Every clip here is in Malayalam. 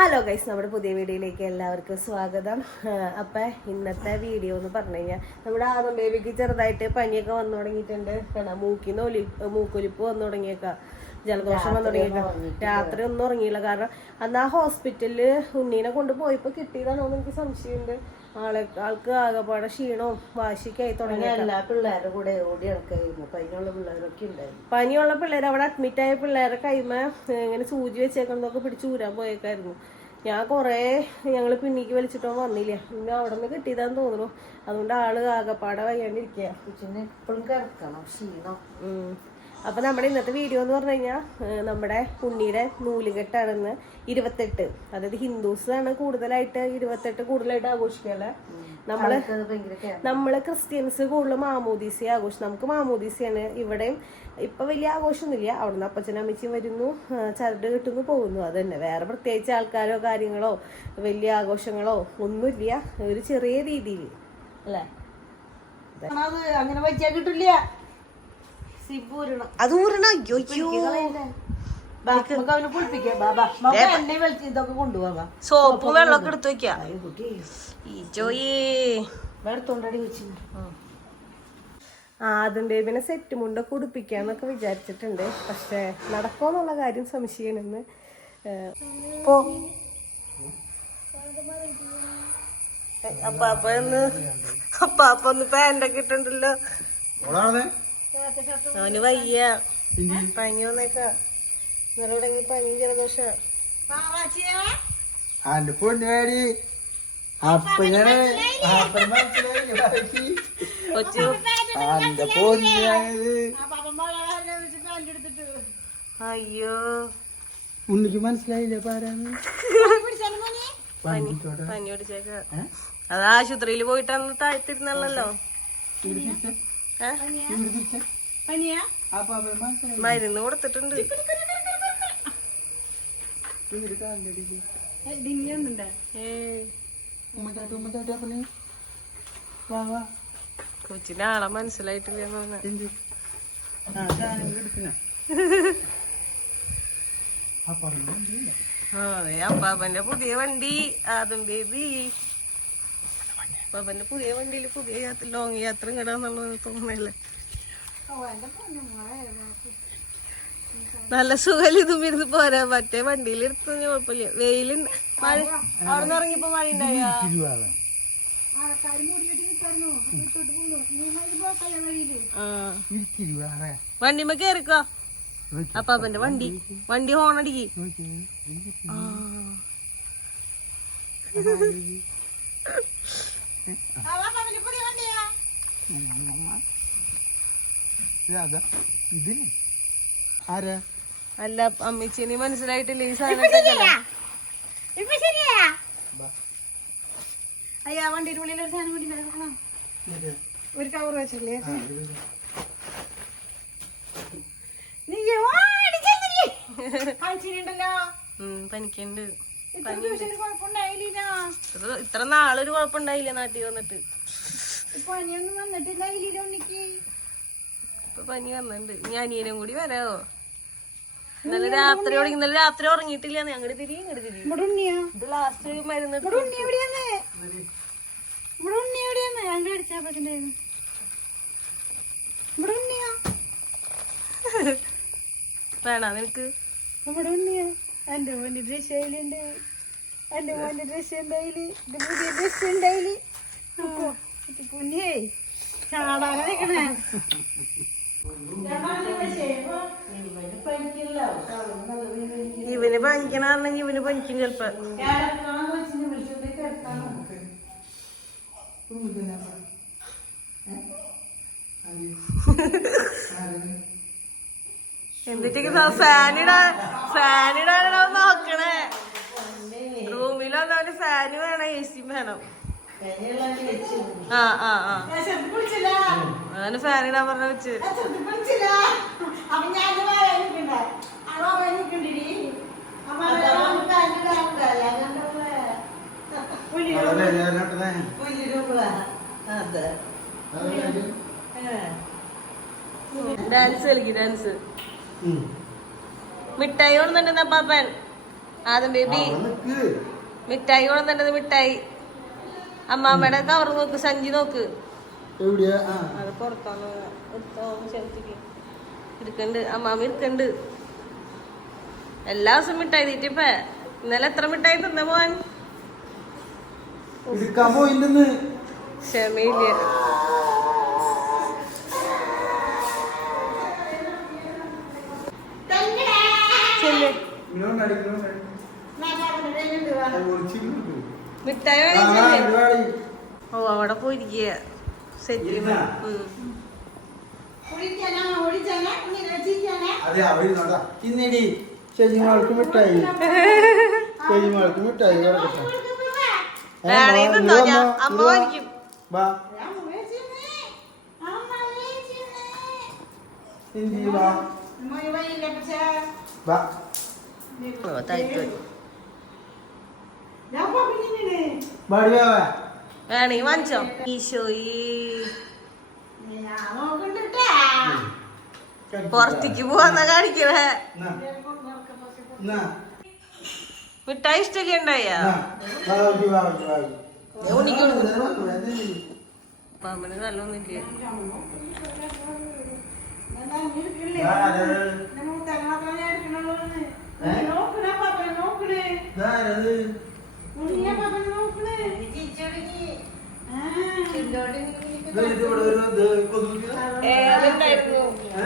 ഹലോ ഗൈസ്, നമ്മുടെ പുതിയ വീഡിയോയിലേക്ക് എല്ലാവർക്കും സ്വാഗതം. അപ്പം ഇന്നത്തെ വീഡിയോ എന്ന് പറഞ്ഞു കഴിഞ്ഞാൽ നമ്മുടെ ആദം ബേബിക്ക് ചെറുതായിട്ട് പനിയൊക്കെ വന്നു തുടങ്ങിയിട്ടുണ്ട്. മൂക്കൊലിപ്പ് വന്നു തുടങ്ങിയേക്കാം, ജലദോഷം വന്നു തുടങ്ങിയേക്കാം. രാത്രി ഒന്നും ഉറങ്ങിയില്ല. കാരണം അന്ന് ആ ഹോസ്പിറ്റലിൽ ഉണ്ണീനെ കൊണ്ടുപോയപ്പോൾ കിട്ടിയതാണോ എന്ന് എനിക്ക് സംശയമുണ്ട്. ആൾക്ക് ആകെപ്പാടെ ക്ഷീണവും വാശിയൊക്കെ ആയി തുടങ്ങി. എല്ലാ പിള്ളേരുടെ കൂടെ ഓടി നടക്കായിരുന്നു. പനിയുള്ള പിള്ളേരൊക്കെ ഉണ്ടായിരുന്നു. പനിയുള്ള പിള്ളേർ, അവിടെ അഡ്മിറ്റ് ആയ പിള്ളേരെ കൈമ ഇങ്ങനെ സൂചി വെച്ചേക്കുന്നതൊക്കെ പിടിച്ച് ഊരാൻ പോയേക്കായിരുന്നു. ഞാൻ ഞങ്ങൾ പിന്നീക്ക് വലിച്ചിട്ടോ വന്നില്ല. പിന്നെ അവിടെ നിന്ന് കിട്ടിയതാന്ന് തോന്നുന്നു. അതുകൊണ്ട് ആള് ആകെപ്പാടെ വയ്യാണ്ടിരിക്കുക. എപ്പോഴും കിടക്കണം, ക്ഷീണം. അപ്പൊ നമ്മുടെ ഇന്നത്തെ വീഡിയോ എന്ന് പറഞ്ഞു കഴിഞ്ഞാൽ നമ്മുടെ ഉണ്ണിയുടെ നൂലുകെട്ടാണെന്ന് 28, അതായത് ഹിന്ദുസ് ആണ് കൂടുതലായിട്ട് 28 കൂടുതലായിട്ട് ആഘോഷിക്കല്ലേ. നമ്മള് ക്രിസ്ത്യൻസ് കൂടുതൽ മാമോദീസ ആഘോഷം. നമുക്ക് മാമോദീസയാണ്. ഇവിടെയും ഇപ്പൊ വലിയ ആഘോഷമൊന്നുമില്ല. അവിടുന്ന് അപ്പച്ചനും അമ്മച്ചിയും വരുന്നു, ചരട് കെട്ടുന്നു, പോകുന്നു. അത് തന്നെ. വേറെ പ്രത്യേകിച്ച് ആൾക്കാരോ കാര്യങ്ങളോ വലിയ ആഘോഷങ്ങളോ ഒന്നുമില്ല. ഒരു ചെറിയ രീതിയിൽ അല്ലേ. അങ്ങനെ വെച്ചാൽ കിട്ടില്ല. അത് ഊരണം. സോപ്പും വെള്ളമൊക്കെ എടുത്തു വെക്കാം. ആദ്യം ബേബിനെ സെറ്റ് മുണ്ടൊക്കെ ഉടുപ്പിക്കാന്നൊക്കെ വിചാരിച്ചിട്ടുണ്ട്. പക്ഷെ നടക്കുമെന്നുള്ള കാര്യം സംശയമെന്ന്. അപ്പാപ്പൊന്ന് പാൻറ്റൊക്കെ ഇട്ടുണ്ടല്ലോ. അവന് വയ്യ, പനി വന്നേക്കാ. നിറവിടങ്ങി പനിയും ജലദോഷം. അയ്യോ, ഉണ്ണിക്ക് മനസ്സിലായില്ലേ പാരാന്ന്? പനി പിടിച്ചേക്ക. അത് ആശുപത്രിയിൽ പോയിട്ടാണ് താഴ്ത്തിരുന്നല്ലോ. മരുന്ന് കൊടുത്തിട്ടുണ്ട്. കൊച്ചിന്റെ ആളെ മനസ്സിലായിട്ടില്ല. അതെ, അപ്പാപ്പന്റെ പുതിയ വണ്ടി ആദം ബേബി. അപ്പാപ്പന്റെ പുതിയ വണ്ടിയില് പുതിയ ലോങ് യാത്ര ഇടാന്നുള്ളത് തോന്നല്ലേ. നല്ല സുഖം. ഇതും ഇരുന്ന് പോരാ. മറ്റേ വണ്ടിയിൽ എടുത്ത് കുഴപ്പമില്ല. വെയിലും മഴ. അവിടെ നിന്ന് ഇറങ്ങിയപ്പോ മഴ ഉണ്ടായ വണ്ടിമ്മ കേറിക്കോ. അപ്പാപ്പന്റെ വണ്ടി ഹോണടിക്ക്. അല്ല, അമ്മച്ചിനി മനസ്സിലായിട്ടില്ല ഈ സാധനത്തെ. അയ്യാ, വണ്ടിയുടെ ഉള്ളിൽ ഒരു സാധനം കൂടി, ഒരു കവർ വെച്ചില്ലേ. പനിക്കുണ്ട്. ഇത്ര നാളൊരു കുഴപ്പമുണ്ടായില്ല നാട്ടിൽ വന്നിട്ട്. പനിയൊന്നും വന്നിട്ടില്ല. ഇപ്പൊ പനി വന്നിട്ടുണ്ട്. ഇനി അനിയനും കൂടി വരാവോ? ഇന്നലെ രാത്രി ഉറങ്ങിയിട്ടില്ല. അങ്ങോട്ട് തിരി ഇങ്ങോട്ട് തിരി. ഇത് ലാസ്റ്റ് മരുന്ന് വേണ നിനക്ക്? നമ്മുടെ ഉണ്ണിയാ. എന്റെ മോന്റെ ഡ്രസ് അതിലുണ്ട്. എന്റെ മോന്റെ ഡ്രസ് ഉണ്ടായില്. ഇത് പുതിയ ഡ്രസ് ഉണ്ടായില്. കുഞ്ഞേ ചാടാനെ നിക്കണേ. ഇവന് പനിക്കണമെങ്കിൽ ഇവന് പനിക്കും ചിലപ്പോ. എന്നിട്ടേക്ക് ഫാനിടാനോ നോക്കണേ. റൂമിലൊന്നും ഫാന് വേണം, AC വേണം. അങ്ങനെ ഫാനിടാൻ പറഞ്ഞ വെച്ച്. ഡാൻസ് കളിക്കും. ഡാൻസ് മിഠായി കൊണ്ടുവന്നിട്ടുണ്ടാ പാപ്പൻ. ആദം ബേബി മിഠായി കൊണ്ടുവന്നത് മിഠായി. അമ്മാമ്മയുടെ കവർ നോക്ക്, സഞ്ചി നോക്ക്. അത് പുറത്താണ് ഇരിക്കണ്ട്. അമ്മാമ്മ ഇരിക്കണ്ട്. എല്ലാ ദിവസവും മിഠായി തീറ്റിപ്പ. ഇന്നലെ എത്ര മിഠായി തിന്ന പോവാൻ ക്ഷമയില്ല. മിഠായി ഓ അവിടെ പോയിരിക്കുക സെറ്റ്. ശനിമാൾക്ക് മിഠായി അമ്മ വാങ്ങിക്കും. വേണമെങ്കിൽ വാങ്ങിച്ചോ. ഈശോയി പുറത്തേക്ക് പോവാന്നാ കാണിക്കണേ. മിഠായി ഇഷ്ടമൊക്കെ ഉണ്ടായ പാമ്പന് നല്ലൊന്നുമില്ല.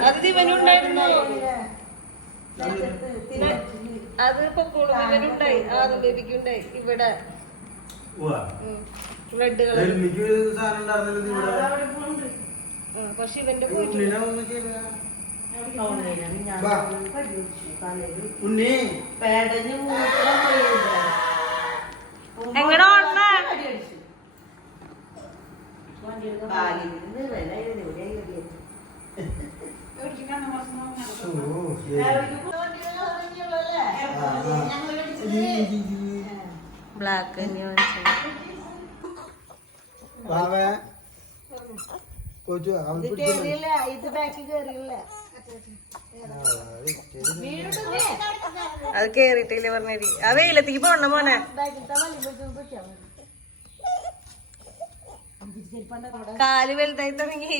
അത് ദിവനുണ്ടായിരുന്നു. അത് പൊക്കോളും. ഇവനുണ്ടായി, ആദ്യം ബേബിക്കുണ്ടായി. ഇവിടെ ബ്ലഡ് കളർ. പക്ഷെ ഇവന്റെ എങ്ങടാ ബ്ലാക്ക് അത് കേറിട്ടില്ലേ പറഞ്ഞേരി. ആ വെയിലത്തേക്ക് പോണ്ട മോനെ. കാല് വലുതായി തുടങ്ങി.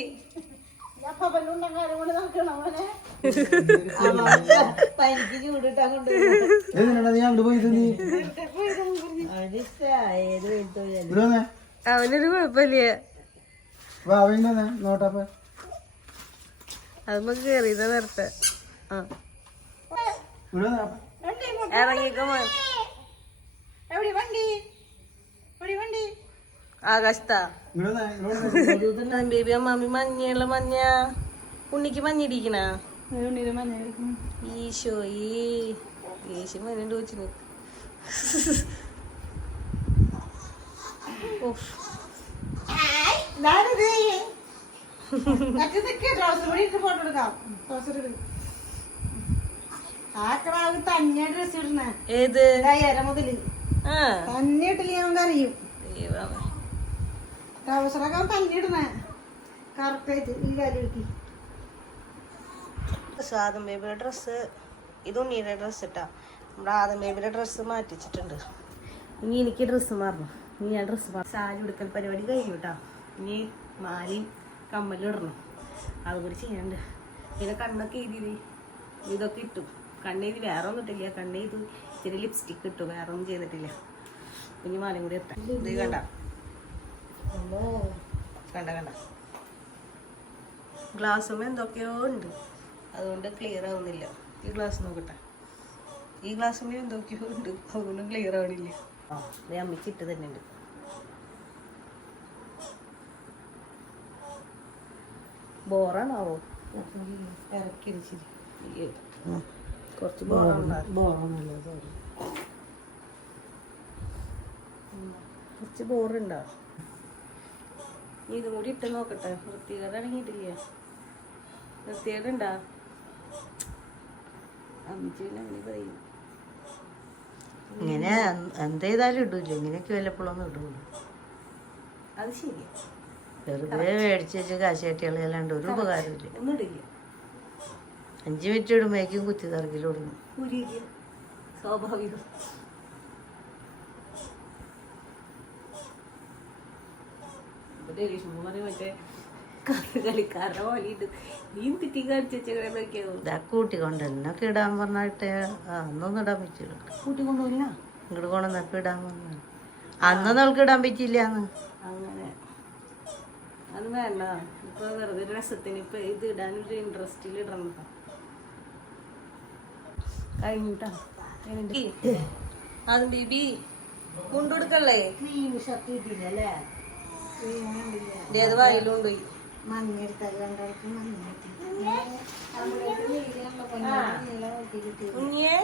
അവനൊരു കുഴപ്പമില്ല. അത് നമുക്ക് കേറിയതാ നേരത്തെ. ഇറങ്ങിക്കോ മോൻ. ആകാശത്താ ബേബി. അമ്മാമി മഞ്ഞയുള്ള മഞ്ഞ. ഉണ്ണിക്ക് മഞ്ഞിടിക്കണ. ഈശോയി ഈശോ മഞ്ഞുണ്ട് കൊച്ചിന്. ഏത് മുതല് തന്നെ ഇട്ടില്ല ഞാൻ അറിയും. ട്രൗസറൊക്കെ തന്നിടുന്നേ കറക്റ്റായിട്ട് ഈ കാലിലേക്ക്. ആദം ബേബിയുടെ ഡ്രസ്സ്, ഇത് ഉണ്ണിയുടെ ഡ്രസ്സ് ഇട്ടാ. നമ്മുടെ ആദം ബേബിയുടെ ഡ്രസ്സ് മാറ്റിച്ചിട്ടുണ്ട്. ഇനി എനിക്ക് ഡ്രസ്സ് മാറണം. ഇനി ഞാൻ ഡ്രസ്സ് മാറണം. സാരി ഉടുക്കൽ പരിപാടി കഴിഞ്ഞു കേട്ടോ. ഇനി മാലയും കമ്മലും ഇടണം. അതുകൂടി ചെയ്യാണ്ട്. പിന്നെ കണ്ണൊക്കെ എഴുതി ഇതൊക്കെ ഇട്ടു. കണ്ണെഴുതി വേറെ ഒന്നും ഇട്ടില്ല. കണ്ണെഴുതി ഇച്ചിരി ലിപ്സ്റ്റിക്ക് ഇട്ടു. വേറെ ഒന്നും ചെയ്തിട്ടില്ല. ഇനി മാലയും കൂടി എത്താം. ഇത് കണ്ട കണ്ട കണ്ട ഗ്ലാസ്സും എന്തൊക്കെയോ ഉണ്ട്. അതുകൊണ്ട് ക്ലിയർ ആവുന്നില്ല. ഈ ഗ്ലാസ് നോക്കട്ടെ. ഈ ഗ്ലാസ്സും എന്തൊക്കെയോ ഉണ്ട്. അതുകൊണ്ടും ക്ലിയർ ആവണില്ല. അതേ അമ്മയ്ക്ക് ഇട്ട് തന്നെ ഉണ്ട്. ബോറാണാവോ? ഇറക്കി ശരി. കുറച്ച് കുറച്ച് ബോറുണ്ടോ? ഇതും കൂടി ഇട്ട് നോക്കട്ടെ. വൃത്തികേട് ഇറങ്ങിയിട്ടില്ല. വൃത്തികേടുണ്ടാ? അമ്മച്ചിന് അങ്ങനെ പറയും. ഇങ്ങനെ എന്തെയ്താലും ഇടൂല. ഇങ്ങനെയൊക്കെ വല്ലപ്പോഴൊന്നും ഇടൂല. അത് ശരിയാ. വെറുതെ മേടിച്ച് വെച്ച് കാശാട്ടികളല്ലാണ്ട് ഒരു ഉപകാരമില്ല. ഒന്നും ഇടില്ല. 5 മിനിറ്റ് ഇടുമ്പോഴേക്കും കുത്തി തറക്കിൽ ഓടുന്നു. സ്വാഭാവികം. മറ്റേ കളിക്കാരുടെ പോലെ ഇത് നീ തെറ്റി കാണിച്ചാ കൂട്ടിക്കൊണ്ടെന്നൊക്കെ ഇടാൻ പറഞ്ഞിട്ട് അന്നൊന്നും ഇടാൻ പറ്റില്ല. കൂട്ടിക്കൊണ്ടുപോയില്ല ഇങ്ങോട്ട് കൊണ്ടുവന്നപ്പോ ഇടാൻ പറഞ്ഞു. അന്നൊന്നും അവൾക്ക് ഇടാൻ പറ്റില്ല. അങ്ങനെ അത് വേണ്ട. ഇപ്പൊ വെറുതെ രസത്തിന് ഇപ്പൊ ഇത് ഇടാനൊരു ഇൻട്രസ്റ്റിൽ ഇടണം. കഴിഞ്ഞിട്ടാ അത് ബീബി കൊണ്ടുകൊടുക്കല്ലേ? ഏത് വായിലുണ്ട് കുഞ്ഞിയെ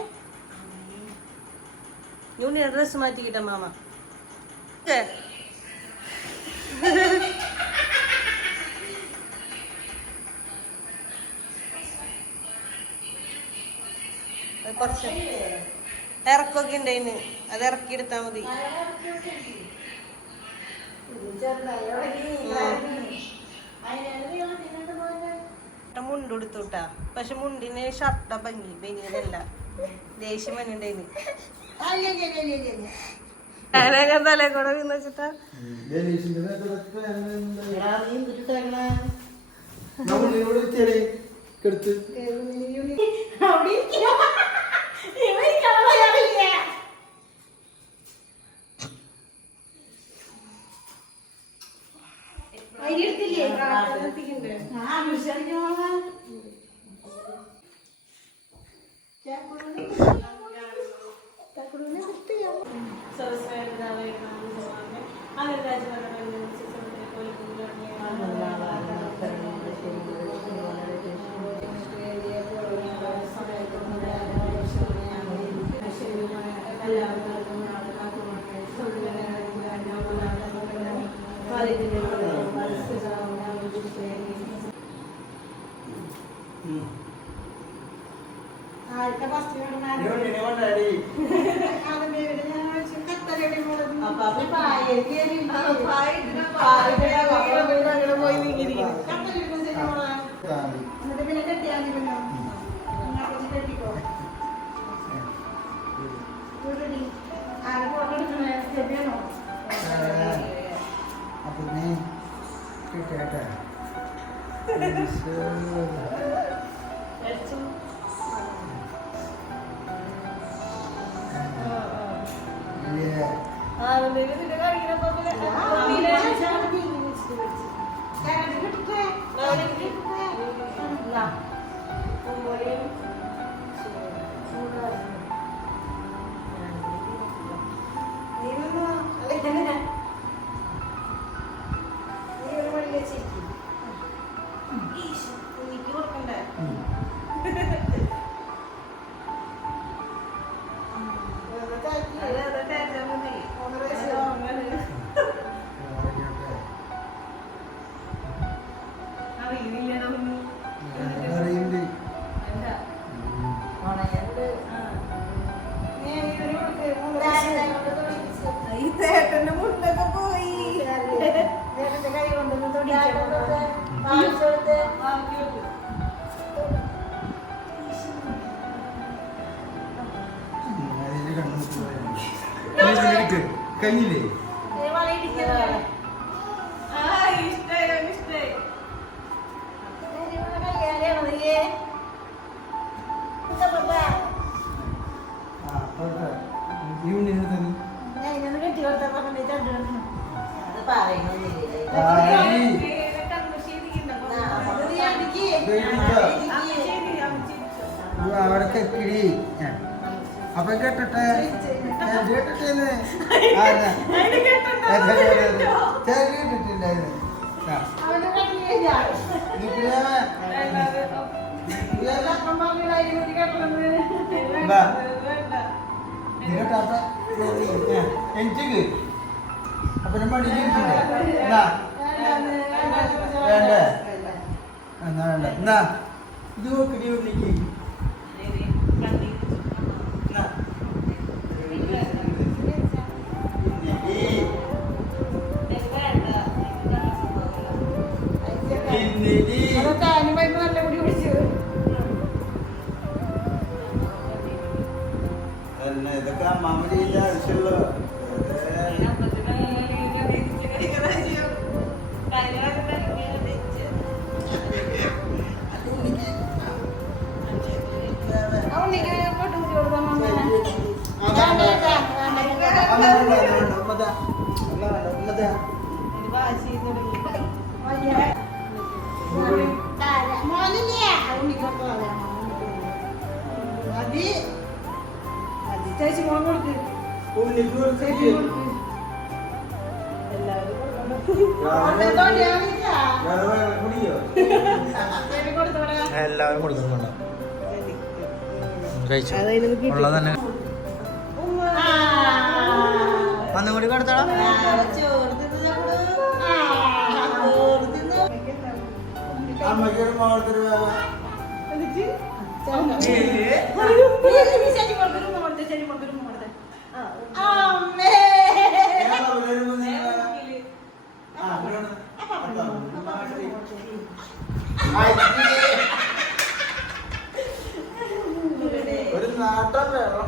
യൂണിയ ഡ്രസ് മാറ്റിക്കിട്ട മാമ. കുറച്ച് ഇറക്കൊക്കെ ഉണ്ടായിന്, അത് ഇറക്കിയെടുത്താ മതി. മുണ്ടെടുത്തുട്ടാ, പക്ഷെ മുണ്ടിന് ഷർട്ട ഭംഗി ബനിയനല്ല. ദേഷ്യം മനുണ്ടായിന് തലേ കൂടെ വീന്ന് വെച്ചിട്ടാ. കഴിഞ്ഞില്ലേ? അവിടെ കിഴി അപ്പൊ കേട്ടെ കേട്ടിട്ടില്ല എനിക്ക് അപ്പൊ നമ്മൾ വേണ്ടേ എന്നാ വേണ്ട എന്നാ ഇത് നോക്കി ഉണ്ണിക്ക് അല്ല മാമടിയില്ല ആവശ്യമുള്ള ചേച്ചി മോൻ കൊടുക്ക് എല്ലാവരും കൊടുക്കുന്നുണ്ടോ കഴിച്ചു ഉള്ളത് തന്നെ ഒന്നും കൂടി കൊടുത്തോളാം അമ്മയ്ക്കൊരു മോളത്തൊരു ഒരു നാട്ടം വേണം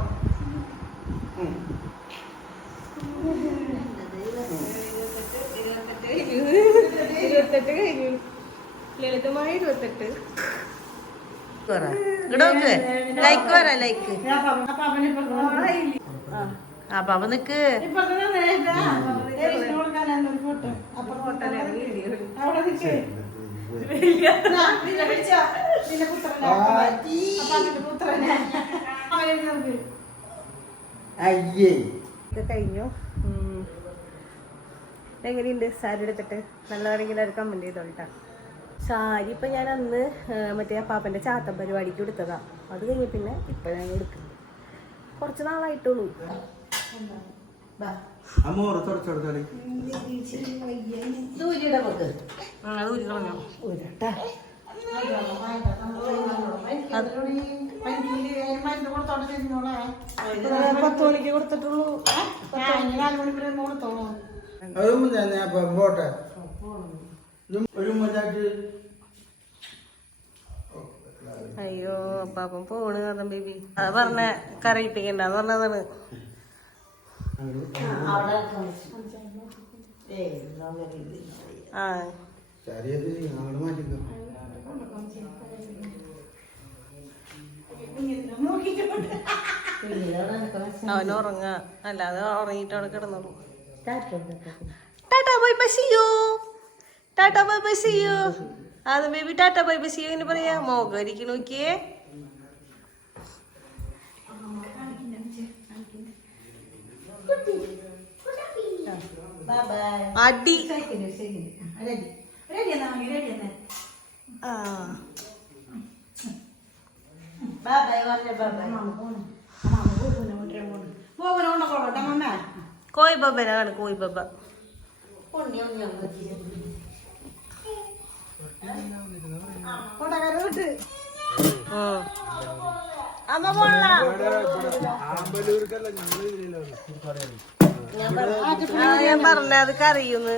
ലളിതമായ 28 ലൈക്ക് പറ ലൈക്ക് ആ പാപ്പ നിക്ക് അയ്യേ ഇത് കഴിഞ്ഞു. എങ്ങനെയുണ്ട് സാരി എടുത്തിട്ട്? നല്ലതാണെങ്കിൽ അത് കമന്റ് ചെയ്തോട്ടാ. സാരി ഇപ്പൊ ഞാൻ അന്ന് മറ്റേ പാപ്പന്റെ ചാത്തം പരിപാടിക്ക് എടുത്തതാ. അത് കഴിഞ്ഞ പിന്നെ ഇപ്പൊ ഞാൻ എടുക്കുന്നു. കുറച്ച് നാളായിട്ടുള്ളൂ. അമ്മോറ് തുടച്ചെടുത്തോളി പത്ത് മണിക്ക് കൊടുത്തിട്ടുള്ളൂ. അതും ഞാൻ പോട്ടെ ഒരു മജാക്ക്. അയ്യോ പാപ്പം പോണ് കഥം ബേബി. അത് പറഞ്ഞ കറിയിപ്പിക്കണ്ടെന്ന് പറഞ്ഞതാണ്. ആ അവൻ ഉറങ്ങ, അല്ലാതെ ഉറങ്ങിയിട്ട് അവിടെ കിടന്നോളൂ. Tata bye bye see you. Tata bye bye see you. അത് baby tata bye bye see you എങ്ങനെ പറയാ? മോകരിക്ക് നോക്കിയേ. അടി കോയി ബബനാണ്. കോയി ബബ അമ്മ പോണ ഞാൻ പറഞ്ഞ അത് കറിയുന്ന്.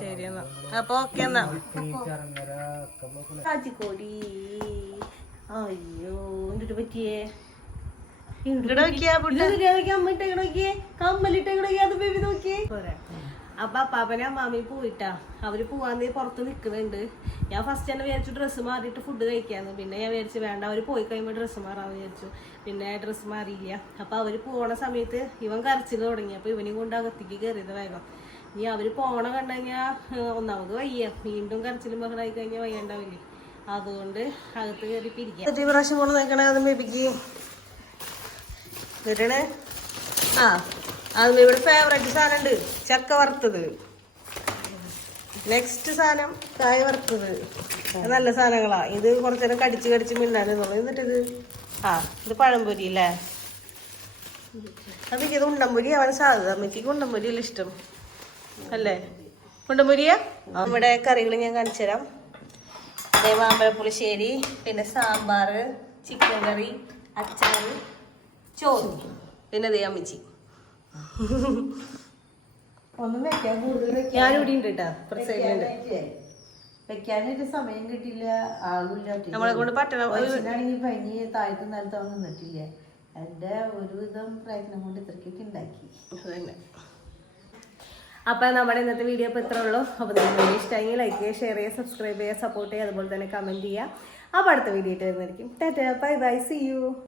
ശരി എന്നാ. അപ്പൊ ഓക്കെ എന്നാ. കാച്ചിക്കോടി. അയ്യോ എന്തിട്ട് പറ്റിയേ? അപ്പൊ അപ്പാപ്പനെ അമ്മാമി പോയിട്ടാ. അവര് പോവാന്ന് പുറത്ത് നിക്കുന്നുണ്ട്. ഞാൻ ഫസ്റ്റ് തന്നെ വിചാരിച്ചു ഡ്രസ്സ് മാറിയിട്ട് ഫുഡ് കഴിക്കാന്ന്. പിന്നെ ഞാൻ വിചാരിച്ചു വേണ്ട, അവര് പോയി കഴിയുമ്പോ ഡ്രസ്സ് മാറാന്ന് വിചാരിച്ചു. പിന്നെ ഡ്രസ്സ് മാറിയില്ല. അപ്പൊ അവര് പോണ സമയത്ത് ഇവൻ കരച്ചിൽ തുടങ്ങി. അപ്പൊ ഇവനെയും കൊണ്ട് അകത്തേക്ക് കയറിയത് വേഗം. ഇനി അവര് പോണ കണ്ടു കഴിഞ്ഞാ ഒന്നാമത് വയ്യ, വീണ്ടും കരച്ചിലും ബഹളായി കഴിഞ്ഞാൽ വയ്യണ്ടാവില്ലേ. അതുകൊണ്ട് അകത്ത് കയറി പിരിക്കാം. പ്രാവശ്യം കൊണ്ട് നിൽക്കണേ അത് ബേബിക്ക് എന്നിട്ടാണ്. ആ അത് ഇവിടെ ഫേവറേറ്റ് സാധനം ഉണ്ട്, ചക്ക വറുത്തത്. നെക്സ്റ്റ് സാധനം കായ വറുത്തത്. നല്ല സാധനങ്ങളാ. ഇത് കുറച്ചേരം കടിച്ച് കടിച്ച് മിണ്ടാനെന്നുള്ളു. എന്നിട്ടിത് ഇത് പഴംപൊരി അല്ലേ? അമ്മയ്ക്ക് ഇത് ഉണ്ടംപൊരി അവൻ സാധ്യത. അമ്മയ്ക്ക് ഉണ്ടംപൊരിയല്ല ഇഷ്ടം അല്ലേ? ഉണ്ടംപൊരിയാ. നമ്മുടെ കറികൾ ഞാൻ കാണിച്ചു തരാം. അതേ മാമ്പഴപ്പുളിശ്ശേരി, പിന്നെ സാമ്പാർ, ചിക്കൻ കറി, അച്ചാറ്, ചോറ്, പിന്നെ അതേ അമ്മച്ചി. ഞാനിവിടെ ഉണ്ട് കേട്ടാ. പ്രത്യേകിച്ചുണ്ട്. വെക്കാനൊരു സമയം കിട്ടിയില്ല, ആളുമില്ല. നമ്മളെ കൊണ്ട് പറ്റണം. കൊച്ചിനാണെങ്കിൽ പനി താഴത്ത് നിലത്ത് അവൻ നിന്നിട്ടില്ല. എന്റെ ഒരുവിധം പ്രയത്നം കൊണ്ട് ഇത്രയ്ക്കൊക്കെ ഉണ്ടാക്കി. അപ്പം നമ്മുടെ ഇന്നത്തെ വീഡിയോ ഇപ്പോൾ ഇത്രേ ഉള്ളൂ. അപ്പോൾ നിങ്ങൾക്ക് വീഡിയോ ഇഷ്ടമെങ്കിൽ ലൈക്ക് ചെയ്യുക, ഷെയർ ചെയ്യുക, സബ്സ്ക്രൈബ് ചെയ്യുക, സപ്പോർട്ട് ചെയ്യുക, അതുപോലെ തന്നെ കമൻറ്റ് ചെയ്യുക. അപ്പോൾ അടുത്ത വീഡിയോ ആയിട്ട് വരുന്നതായിരിക്കും. Tata, bye bye, see U.